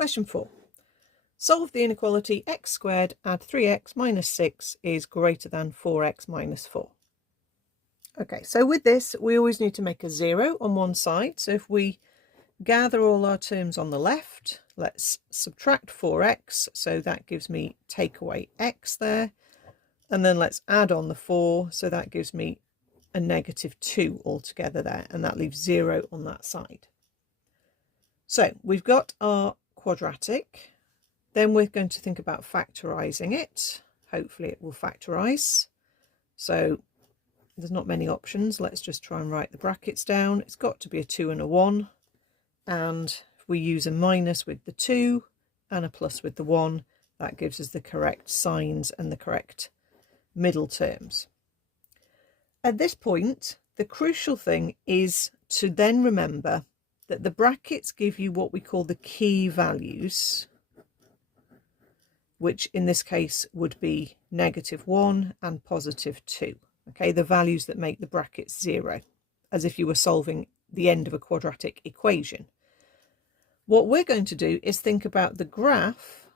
Question 4. Solve the inequality x squared add 3x minus 6 is greater than 4x minus 4. Okay, so with this, we always need to make a 0 on one side. So if we gather all our terms on the left, let's subtract 4x. So that gives me take away x there. And then let's add on the 4. So that gives me a negative 2 altogether there. And that leaves 0 on that side. So we've got our quadratic. Then we're going to think about factorising it. Hopefully it will factorise. So there's not many options. Let's just try and write the brackets down. It's got to be a 2 and a 1. And if we use a minus with the 2 and a plus with the 1, that gives us the correct signs and the correct middle terms. At this point, the crucial thing is to then remember that the brackets give you what we call the key values, which in this case would be -1 and +2. Okay, the values that make the brackets 0, as if you were solving the end of a quadratic equation. What we're going to do is think about the graph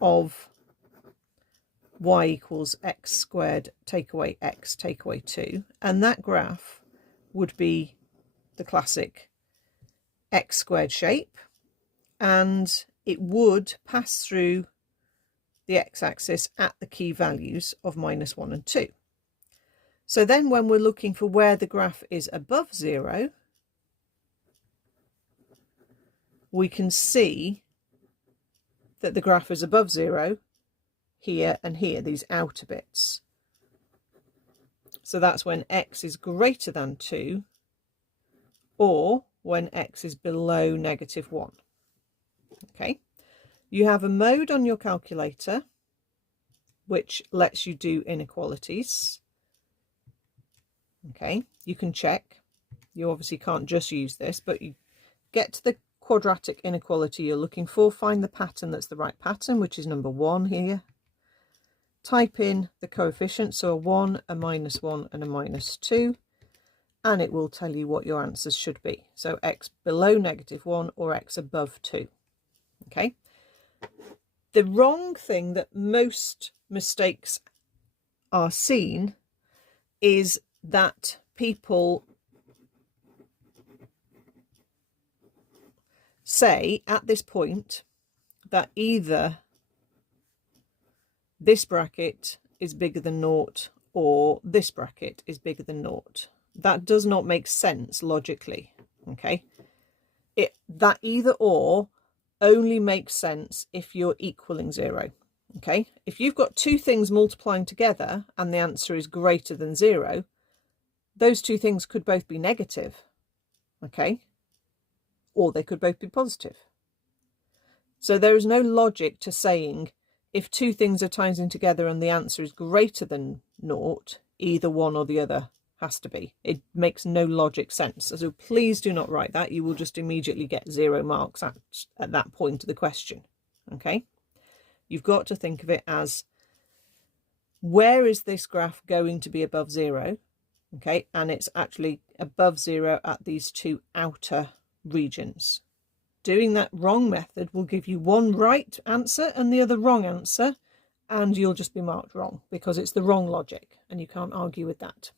of y equals x squared take away x take away 2, and that graph would be the classic x squared shape, and it would pass through the x-axis at the key values of -1 and 2. So then when we're looking for where the graph is above 0, we can see that the graph is above 0 here and here, these outer bits. So that's when x is greater than 2 or when x is below -1. Okay, you have a mode on your calculator which lets you do inequalities. Okay, you can check. You obviously can't just use this, but you get to the quadratic inequality you're looking for, find the pattern that's the right pattern, which is number 1 here. Type in the coefficients, so a 1, a -1 and a -2, and it will tell you what your answers should be. So x below -1 or x above 2. Okay. The wrong thing that most mistakes are seen is that people say at this point that either this bracket is bigger than 0 or this bracket is bigger than 0. That does not make sense logically. Okay, that either or only makes sense if you're equaling 0. Okay, if you've got two things multiplying together and the answer is greater than 0, those two things could both be negative. Okay, or they could both be positive. So there is no logic to saying if two things are timesing together and the answer is greater than 0, either one or the other has to be. It makes no logic sense. So please do not write that. You will just immediately get 0 marks at that point of the question. Okay, you've got to think of it as, where is this graph going to be above 0? Okay, and it's actually above 0 at these two outer regions. Doing that wrong method will give you one right answer and the other wrong answer, and you'll just be marked wrong because it's the wrong logic and you can't argue with that.